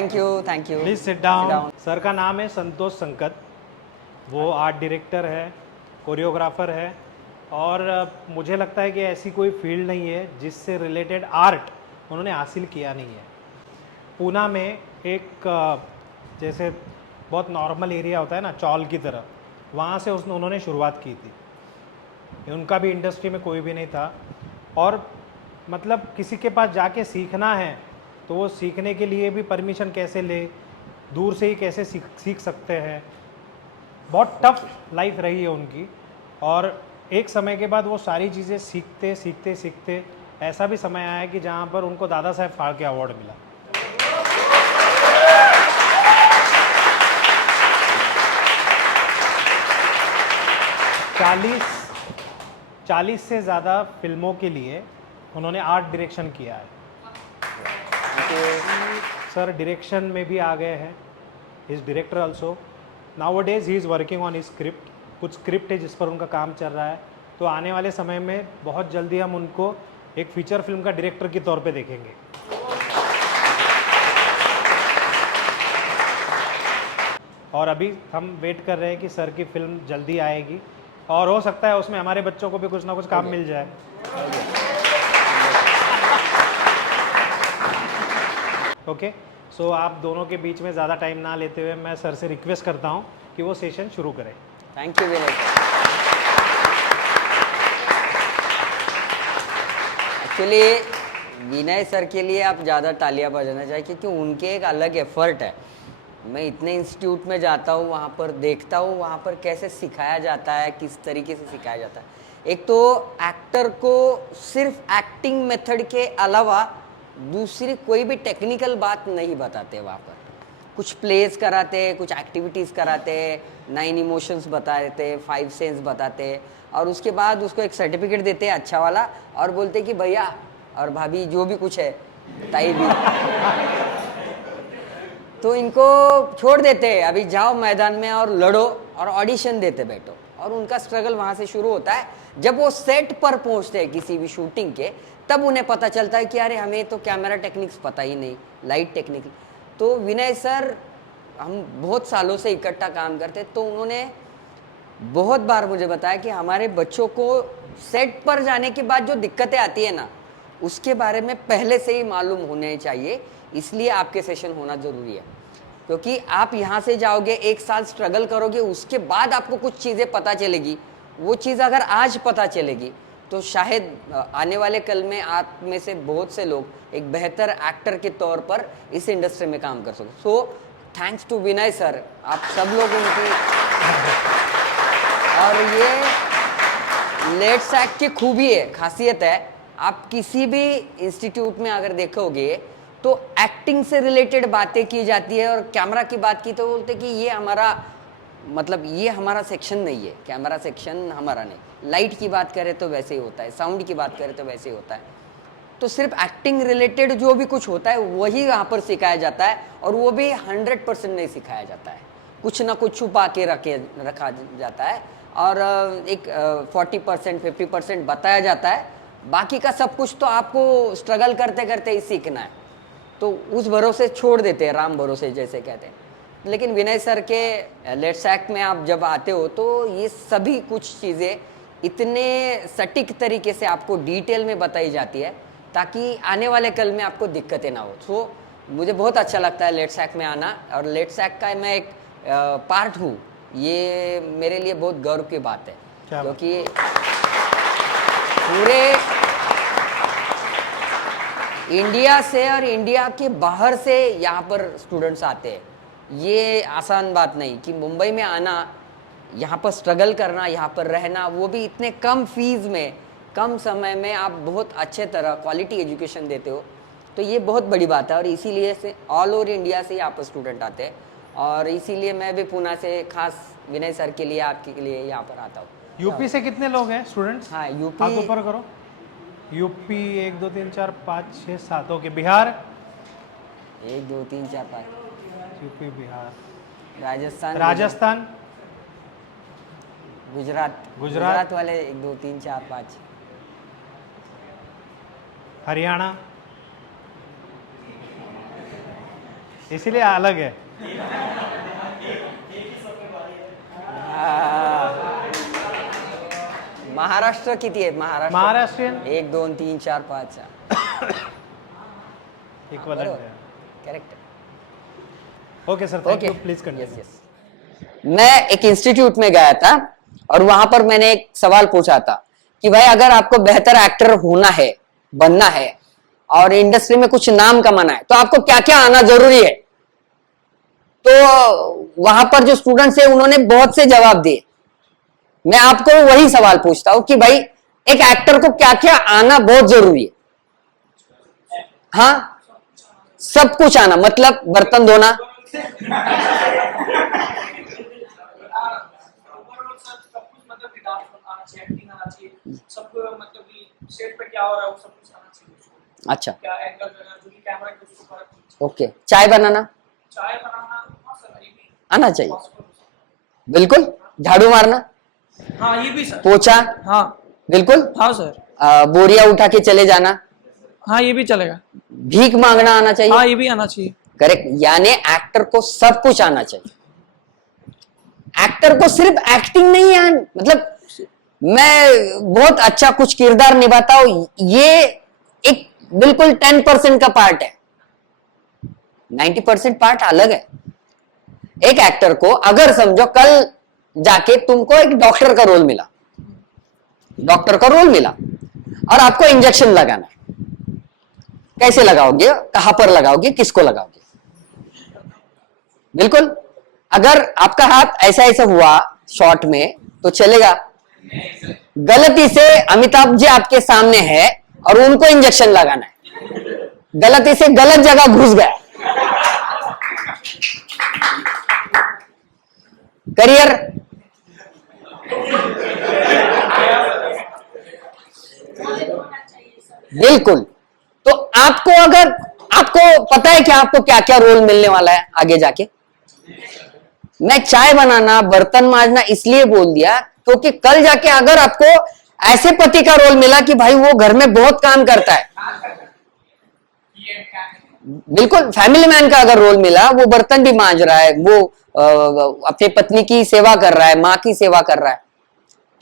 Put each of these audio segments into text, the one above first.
Thank you thank you. Please sit down. Sir का नाम है संतोष संकत, वो आर्ट डायरेक्टर है, कोरियोग्राफर है, और मुझे लगता है कि ऐसी कोई फील्ड नहीं है जिससे रिलेटेड आर्ट उन्होंने हासिल किया नहीं है। पूना में एक जैसे बहुत नॉर्मल एरिया होता है ना, चौल की तरह, वहाँ से उन्होंने शुरुआत की थी। उनका भी इंडस्ट्री में कोई भी नहीं था, और मतलब किसी के पास जाके सीखना है तो वो सीखने के लिए भी परमिशन कैसे ले, दूर से ही कैसे सीख सकते हैं। बहुत टफ लाइफ रही है उनकी, और एक समय के बाद वो सारी चीज़ें सीखते सीखते सीखते ऐसा भी समय आया कि जहाँ पर उनको दादा साहेब फाल्के अवार्ड मिला। चालीस से ज़्यादा फिल्मों के लिए उन्होंने आर्ट डायरेक्शन किया है। सर डायरेक्शन में भी आ गए हैं, is director also. Now days he is working on script, कुछ स्क्रिप्ट है जिस पर उनका काम चल रहा है, तो आने वाले समय में बहुत जल्दी हम उनको एक फीचर फिल्म का डायरेक्टर के तौर पे देखेंगे। और अभी हम वेट कर रहे हैं कि सर की फिल्म जल्दी आएगी, और हो सकता है उसमें हमारे बच्चों को भी कुछ ना कुछ काम मिल जाए। ओके, सो आप दोनों के बीच में ज़्यादा टाइम ना लेते हुए मैं सर से रिक्वेस्ट करता हूँ कि वो सेशन शुरू करें। Thank you Vinay sir. Actually Vinay sir के लिए आप ज़्यादा तालियां बजाना चाहिए, क्योंकि उनके एक अलग एफर्ट है। मैं इतने इंस्टीट्यूट में जाता हूँ, वहाँ पर देखता हूँ वहाँ पर कैसे सिखाया जाता है, किस तरीके से सिखाया जाता है। एक तो एक्टर को सिर्फ एक्टिंग मेथड के अलावा दूसरी कोई भी टेक्निकल बात नहीं बताते। वहाँ पर कुछ प्लेस कराते, कुछ एक्टिविटीज़ कराते, 9 इमोशंस बताते, 5 सेंस बताते, और उसके बाद उसको एक सर्टिफिकेट देते हैं अच्छा वाला, और बोलते कि भैया और भाभी जो भी कुछ है, ताई भी तो इनको छोड़ देते हैं, अभी जाओ मैदान में और लड़ो और ऑडिशन देते बैठो। और उनका स्ट्रगल वहाँ से शुरू होता है। जब वो सेट पर पहुँचते हैं किसी भी शूटिंग के, तब उन्हें पता चलता है कि अरे हमें तो कैमरा टेक्निक्स पता ही नहीं, लाइट टेक्निक। तो विनय सर, हम बहुत सालों से इकट्ठा काम करते, तो उन्होंने बहुत बार मुझे बताया कि हमारे बच्चों को सेट पर जाने के बाद जो दिक्कतें आती है ना, उसके बारे में पहले से ही मालूम होने चाहिए। इसलिए आपके सेशन होना ज़रूरी है, क्योंकि आप यहाँ से जाओगे, 1 साल स्ट्रगल करोगे, उसके बाद आपको कुछ चीज़ें पता चलेगी। वो चीज़ अगर आज पता चलेगी तो शायद आने वाले कल में आप में से बहुत से लोग एक बेहतर एक्टर के तौर पर इस इंडस्ट्री में काम कर सको। So thanks to Vinay sir, आप सब लोग उनकी। और ये लेट सैक की खूबी है, खासियत है। आप किसी भी इंस्टीट्यूट में अगर देखोगे तो एक्टिंग से रिलेटेड बातें की जाती है, और कैमरा की बात की तो बोलते कि ये हमारा मतलब ये हमारा सेक्शन नहीं है, कैमरा सेक्शन हमारा नहीं। लाइट की बात करें तो वैसे ही होता है, साउंड की बात करें तो वैसे ही होता है। तो सिर्फ एक्टिंग रिलेटेड जो भी कुछ होता है वही यहाँ पर सिखाया जाता है, और वो भी 100% नहीं सिखाया जाता है, कुछ ना कुछ छुपा के रखा जाता है, और एक 40% 50% बताया जाता है। बाकी का सब कुछ तो आपको स्ट्रगल करते करते ही सीखना है। तो उस भरोसे छोड़ देते हैं, राम भरोसे जैसे कहते हैं। लेकिन विनय सर के लेट सैक में आप जब आते हो तो ये सभी कुछ चीज़ें इतने सटीक तरीके से आपको डिटेल में बताई जाती है, ताकि आने वाले कल में आपको दिक्कतें ना हो। तो मुझे बहुत अच्छा लगता है लेट सैक में आना, और लेट सैक का मैं एक पार्ट हूँ, ये मेरे लिए बहुत गर्व की बात है, क्योंकि पूरे इंडिया से और इंडिया के बाहर से यहाँ पर स्टूडेंट्स आते हैं। ये आसान बात नहीं कि मुंबई में आना, यहाँ पर स्ट्रगल करना, यहाँ पर रहना, वो भी इतने कम फीस में, कम समय में आप बहुत अच्छे तरह क्वालिटी एजुकेशन देते हो, तो ये बहुत बड़ी बात है। और इसीलिए से ऑल ओवर इंडिया से यहाँ पर स्टूडेंट आते हैं, और इसीलिए मैं भी पुणे से खास विनय सर के लिए, आपके लिए यहाँ पर आता हूँ। यूपी से कितने लोग हैं स्टूडेंट्स? हाँ, यूपी हाथ ऊपर करो। UP 1 2 3 4 5 6 7। Okay, Bihar 1 2 3 4 5, UP Bihar, Rajasthan, Gujarat Gujarat वाले 1 2 3 4 5, हरियाणा, इसीलिए अलग है। महाराष्ट्र किती आहेत? महाराष्ट्र महाराष्ट्रीयन 1 2 3 4 5 इक्वलेंट है। Correct. Okay sir, thank okay you, please yes continue. Yes. मैं एक इंस्टीट्यूट में गया था और वहां पर मैंने एक सवाल पूछा था कि भाई अगर आपको बेहतर एक्टर होना है, बनना है और इंडस्ट्री में कुछ नाम कमाना है तो आपको क्या क्या आना जरूरी है? तो वहां पर जो स्टूडेंट्स है उन्होंने बहुत से जवाब दिए। मैं आपको वही सवाल पूछता हूं कि भाई एक एक्टर को क्या क्या आना बहुत जरूरी है? हाँ, सब कुछ आना मतलब बर्तन धोना, सबको मतलब कि सेट पे क्या हो रहा है वो सब कुछ आना चाहिए उसको। अच्छा क्या एंगल वगैरह जो भी कैमरा के उसको फर्क नहीं। ओके। चाय बनाना चाय बनाना हाँ सर ये भी आना चाहिए, possible हो सकता बिल्कुल। झाड़ू मारना, है। हाँ ये भी सर। पोछा, हाँ बिल्कुल। हाँ सर। बोरिया उठा के चले जाना, हाँ ये भी चलेगा। भीख मांगना आना चाहिए। हाँ ये भी आना चाहिए। करेक्ट। यानी एक्टर को सब कुछ आना चाहिए। एक्टर को सिर्फ एक्टिंग नहीं है, मतलब मैं बहुत अच्छा कुछ किरदार निभाता हूं, ये एक बिल्कुल 10% का पार्ट है। 90% पार्ट अलग है। एक एक्टर को अगर समझो कल जाके तुमको एक डॉक्टर का रोल मिला, डॉक्टर का रोल मिला और आपको इंजेक्शन लगाना है, कैसे लगाओगे, कहां पर लगाओगे, किसको लगाओगे? बिल्कुल। अगर आपका हाथ ऐसा ऐसा हुआ शॉट में तो चलेगा। गलती से अमिताभ जी आपके सामने है और उनको इंजेक्शन लगाना है, गलती से गलत जगह घुस गया, करियर बिल्कुल। तो आपको अगर आपको पता है कि आपको क्या क्या रोल मिलने वाला है आगे जाके। मैं चाय बनाना, बर्तन मांजना इसलिए बोल दिया क्योंकि कल जाके अगर आपको ऐसे पति का रोल मिला कि भाई वो घर में बहुत काम करता है, बिल्कुल फैमिली मैन का अगर रोल मिला, वो बर्तन भी मांज रहा है, वो अपनी पत्नी की सेवा कर रहा है, माँ की सेवा कर रहा है,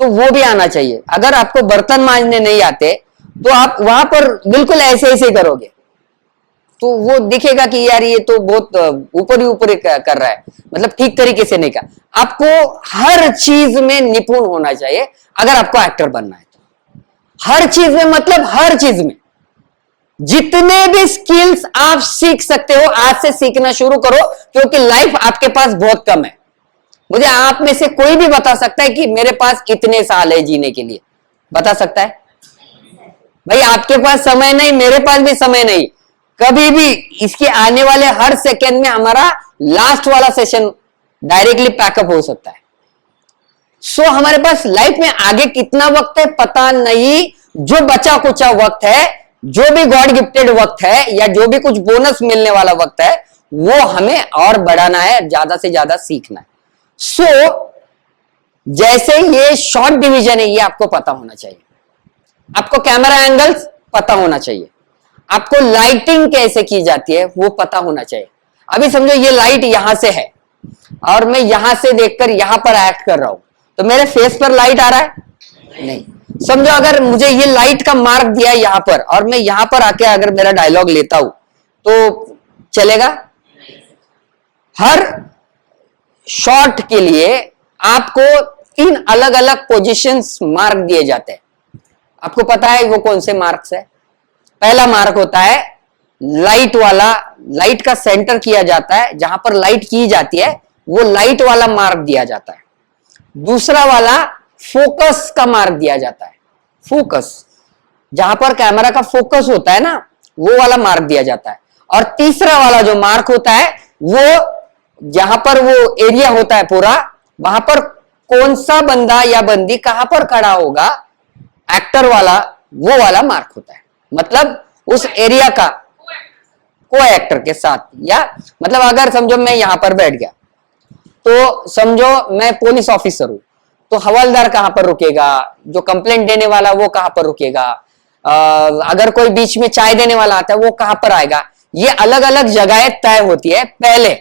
तो वो भी आना चाहिए। अगर आपको बर्तन मांजने नहीं आते तो आप वहां पर बिल्कुल ऐसे ऐसे करोगे तो वो दिखेगा कि यार ये तो बहुत ऊपर ही ऊपर कर रहा है, मतलब ठीक तरीके से नहीं कर। आपको हर चीज में निपुण होना चाहिए अगर आपको एक्टर बनना है तो। हर चीज में मतलब हर चीज में जितने भी स्किल्स आप सीख सकते हो आज से सीखना शुरू करो, क्योंकि लाइफ आपके पास बहुत कम है। मुझे आप में से कोई भी बता सकता है कि मेरे पास इतने साल है जीने के लिए? बता सकता है? भाई आपके पास समय नहीं, मेरे पास भी समय नहीं। कभी भी इसके आने वाले हर सेकेंड में हमारा लास्ट वाला सेशन डायरेक्टली पैकअप हो सकता है। सो हमारे पास लाइफ में आगे कितना वक्त है पता नहीं। जो बचा कुचा वक्त है, जो भी गॉड गिफ्टेड वक्त है या जो भी कुछ बोनस मिलने वाला वक्त है, वो हमें और बढ़ाना है, ज्यादा से ज्यादा सीखना है। सो जैसे ये शॉर्ट डिवीजन है, ये आपको पता होना चाहिए। आपको कैमरा एंगल्स पता होना चाहिए, आपको लाइटिंग कैसे की जाती है वो पता होना चाहिए। अभी समझो ये लाइट यहां से है और मैं यहां से देखकर यहां पर एक्ट कर रहा हूं, तो मेरे फेस पर लाइट आ रहा है? नहीं। समझो अगर मुझे ये लाइट का मार्क दिया है यहां पर और मैं यहां पर आके अगर मेरा डायलॉग लेता हूं तो चलेगा? हर शॉट के लिए आपको 3 अलग अलग पोजीशंस मार्क दिए जाते हैं। आपको पता है वो कौन से मार्क्स है? पहला मार्क होता है लाइट वाला, लाइट का सेंटर किया जाता है, जहां पर लाइट की जाती है वो लाइट वाला मार्क दिया जाता है। दूसरा वाला फोकस का मार्क दिया जाता है, फोकस, जहां पर कैमरा का फोकस होता है ना, वो वाला मार्क दिया जाता है। और तीसरा वाला जो मार्क होता है वो जहां पर वो एरिया होता है पूरा, वहां पर कौन सा बंदा या बंदी कहां पर खड़ा होगा, एक्टर वाला, वो वाला मार्क होता है। मतलब उस एरिया का को एक्टर के साथ, या मतलब अगर समझो मैं यहां पर बैठ गया तो समझो मैं पुलिस ऑफिसर हूं, तो हवलदार कहां पर रुकेगा, जो कंप्लेंट देने वाला वो कहां पर रुकेगा, अगर कोई बीच में चाय देने वाला आता है वो कहां पर आएगा, ये अलग अलग जगह तय होती है। पहले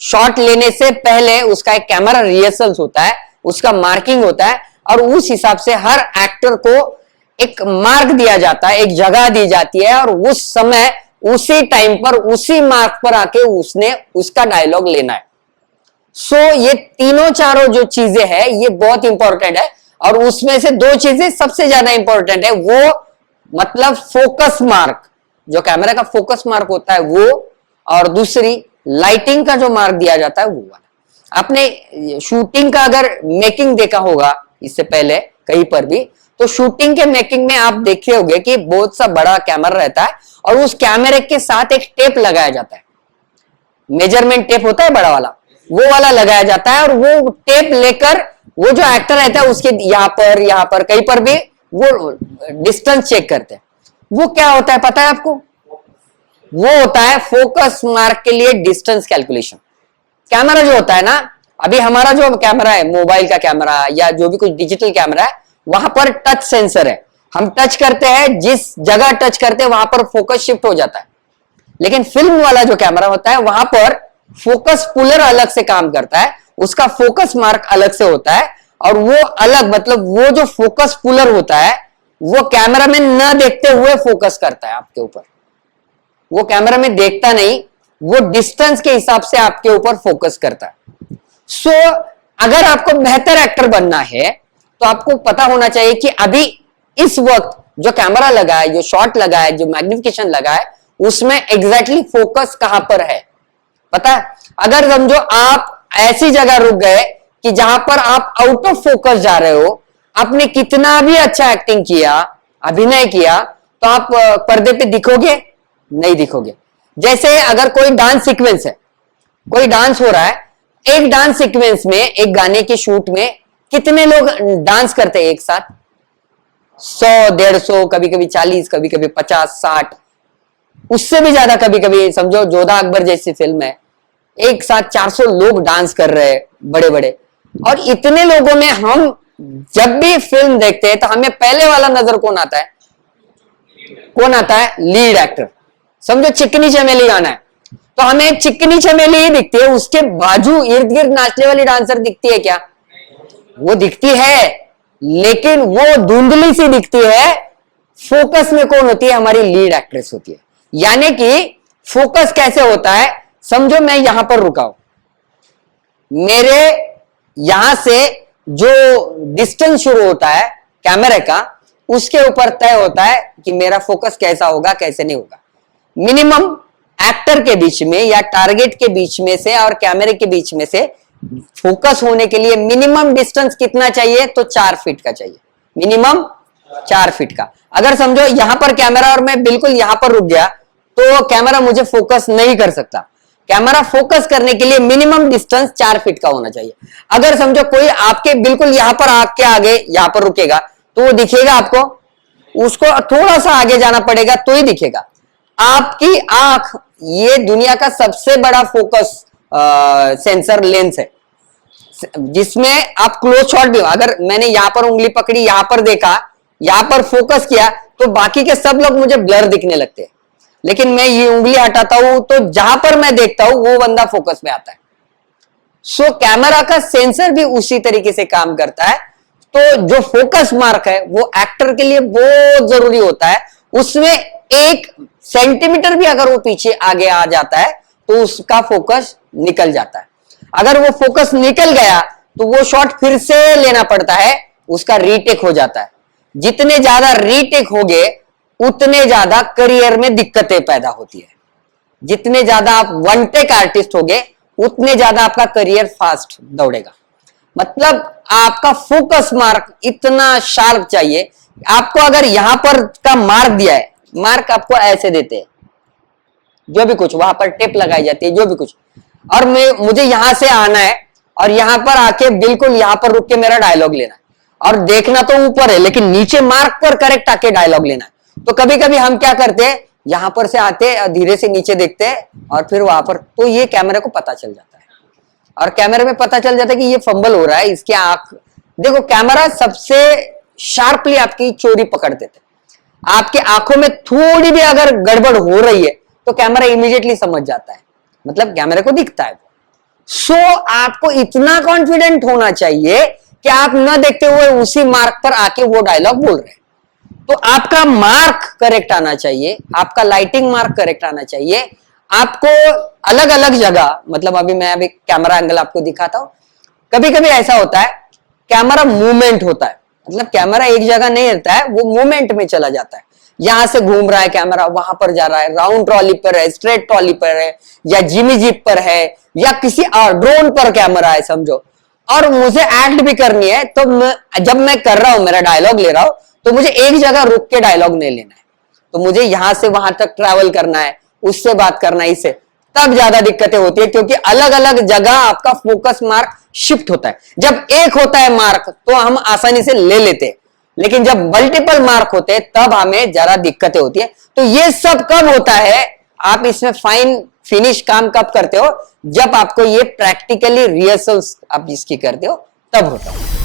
शॉट लेने से पहले उसका एक कैमरा रिहर्सल्स होता है, उसका मार्किंग होता है, और उस हिसाब से हर एक्टर को एक मार्क दिया जाता है, एक जगह दी जाती है, और उस समय उसी टाइम पर उसी मार्क पर आके उसने उसका डायलॉग लेना है। सो ये तीनों चारों जो चीजें हैं ये बहुत इंपॉर्टेंट है, और उसमें से दो चीजें सबसे ज्यादा इंपॉर्टेंट है, वो मतलब फोकस मार्क, जो कैमरा का फोकस मार्क होता है वो, और दूसरी लाइटिंग का जो मार्क दिया जाता है वो वाला। आपने शूटिंग का अगर मेकिंग देखा होगा इससे पहले कहीं पर भी, तो शूटिंग के मेकिंग में आप देखे होंगे कि बहुत सा बड़ा कैमरा रहता है और उस कैमरे के साथ एक टेप लगाया जाता है, मेजरमेंट टेप होता है बड़ा वाला, वो वाला लगाया जाता है, और वो टेप लेकर वो जो एक्टर रहता है उसके यहाँ पर कहीं पर भी वो डिस्टेंस चेक करते हैं। वो क्या होता है पता है आपको? वो होता है फोकस मार्क के लिए डिस्टेंस कैलकुलेशन। कैमरा जो होता है ना, अभी हमारा जो कैमरा है, मोबाइल का कैमरा या जो भी कुछ डिजिटल कैमरा है, वहां पर टच सेंसर है, हम टच करते हैं, जिस जगह टच करते हैं वहां पर फोकस शिफ्ट हो जाता है। लेकिन फिल्म वाला जो कैमरा होता है वहां पर फोकस पुलर अलग से काम करता है, उसका फोकस मार्क अलग से होता है, और वो अलग मतलब वो जो फोकस पुलर होता है वो कैमरा में न देखते हुए फोकस करता है आपके ऊपर, वो कैमरा में देखता नहीं, वो डिस्टेंस के हिसाब से आपके ऊपर फोकस करता है। सो अगर आपको बेहतर एक्टर बनना है तो आपको पता होना चाहिए कि अभी इस वक्त जो कैमरा लगा है, जो शॉट लगा है, जो मैग्निफिकेशन लगा है, उसमें एग्जैक्टली फोकस कहां पर है पता है? अगर समझो आप ऐसी जगह रुक गए कि जहां पर आप आउट ऑफ फोकस जा रहे हो, आपने कितना भी अच्छा एक्टिंग किया, अभिनय किया, तो आप पर्दे पे दिखोगे? नहीं दिखोगे। जैसे अगर कोई डांस सीक्वेंस है, कोई डांस हो रहा है, एक डांस सीक्वेंस में, एक गाने के शूट में कितने लोग डांस करते हैं एक साथ? 100, 150, कभी कभी 40, कभी कभी 50, 60, उससे भी ज्यादा। कभी कभी समझो जोधा अकबर जैसी फिल्म है, एक साथ 400 लोग डांस कर रहे हैं बड़े बड़े, और इतने लोगों में हम जब भी फिल्म देखते हैं तो हमें पहले वाला नजर कौन आता है? कौन आता है? Lead actor. समझो चिकनी चमेली गाना है तो हमें चिकनी चमेली ही दिखती है, उसके बाजू इर्द गिर्द नाचने वाली डांसर दिखती है क्या? वो दिखती है, लेकिन वो धुंधली सी दिखती है। फोकस में कौन होती है? हमारी लीड एक्ट्रेस होती है। यानी कि फोकस कैसे होता है? समझो मैं यहां पर रुका हूं, मेरे यहां से जो डिस्टेंस शुरू होता है कैमरे का, उसके ऊपर तय होता है कि मेरा फोकस कैसा होगा, कैसे नहीं होगा। मिनिमम एक्टर के बीच में या टारगेट के बीच में से और कैमरे के बीच में से फोकस होने के लिए मिनिमम डिस्टेंस कितना चाहिए? तो 4 फीट का चाहिए, मिनिमम 4 फीट का। अगर समझो यहां पर कैमरा और मैं बिल्कुल यहां पर रुक गया तो कैमरा मुझे फोकस नहीं कर सकता। कैमरा फोकस करने के लिए मिनिमम डिस्टेंस 4 फीट का होना चाहिए। अगर समझो कोई आपके बिल्कुल यहां पर आके आगे यहां पर रुकेगा तो वो दिखेगा आपको? उसको थोड़ा सा आगे जाना पड़ेगा तो ही दिखेगा। आपकी आंख ये दुनिया का सबसे बड़ा फोकस सेंसर लेंस है, जिसमें आप क्लोज शॉट भी, अगर मैंने यहां पर उंगली पकड़ी, यहां पर देखा, यहां पर फोकस किया, तो बाकी के सब लोग मुझे ब्लर दिखने लगते हैं। लेकिन मैं ये उंगली हटाता हूं तो जहां पर मैं देखता हूं वो बंदा फोकस में आता है। सो कैमरा का सेंसर भी उसी तरीके से काम करता है। तो जो फोकस मार्क है वो एक्टर के लिए बहुत जरूरी होता है। उसमें 1 सेंटीमीटर भी अगर वो पीछे आगे आ जाता है तो उसका फोकस निकल जाता है। अगर वो फोकस निकल गया तो वो शॉट फिर से लेना पड़ता है, उसका रीटेक हो जाता है। जितने ज्यादा रीटेक होंगे उतने ज्यादा करियर में दिक्कतें पैदा होती है। जितने ज्यादा आप वन टेक आर्टिस्ट होगे उतने ज्यादा आपका करियर फास्ट दौड़ेगा। मतलब आपका फोकस मार्क इतना शार्प चाहिए। आपको अगर यहां पर का मार्क दिया है, मार्क आपको ऐसे देते हैं, जो भी कुछ वहां पर टेप लगाई जाती है, जो भी कुछ, और मुझे यहां से आना है और यहां पर आके बिल्कुल यहां पर रुक के मेरा डायलॉग लेना है, और देखना तो ऊपर है लेकिन नीचे मार्क पर करेक्ट आके डायलॉग लेना है। तो कभी कभी हम क्या करते हैं, यहां पर से आते धीरे से नीचे देखते हैं और फिर वहां पर, तो ये कैमरे को पता चल जाता है, और कैमरे में पता चल जाता है कि ये फंबल हो रहा है, इसके आंख देखो, कैमरा सबसे शार्पली आपकी चोरी पकड़ देते। आपके आंखों में थोड़ी भी अगर गड़बड़ हो रही है तो कैमरा इमीडिएटली समझ जाता है, मतलब कैमरे को दिखता है। सो आपको इतना कॉन्फिडेंट होना चाहिए कि आप न देखते हुए उसी मार्क पर आके वो डायलॉग बोल रहे हैं। तो आपका मार्क करेक्ट आना चाहिए, आपका लाइटिंग मार्क करेक्ट आना चाहिए, आपको अलग अलग जगह, मतलब अभी कैमरा एंगल आपको दिखाता हूं। कभी कभी ऐसा होता है कैमरा मूवमेंट होता है, मतलब कैमरा एक जगह नहीं रहता है, वो मूवमेंट में चला जाता है। यहां से घूम रहा है कैमरा, वहां पर जा रहा है, राउंड ट्रॉली पर है, स्ट्रेट ट्रॉली पर है, या जिमी जीप पर है, या किसी ड्रोन पर कैमरा है समझो, और मुझे एक्ट भी करनी है। तो जब मैं कर रहा हूं, मेरा डायलॉग ले रहा हूं, तो मुझे एक जगह रुक के डायलॉग नहीं लेना है, तो मुझे यहां से वहां तक ट्रैवल करना है, उससे बात करना है, इससे तब ज्यादा दिक्कतें होती है, क्योंकि अलग अलग जगह आपका फोकस मार्क शिफ्ट होता है। जब एक होता है मार्क तो हम आसानी से ले लेते हैं, लेकिन जब मल्टीपल मार्क होते हैं तब हमें जरा दिक्कतें होती है। तो ये सब कब होता है, आप इसमें फाइन फिनिश काम कब करते हो, जब आपको ये प्रैक्टिकली रिहर्सल्स आप इसकी करते हो तब होता है।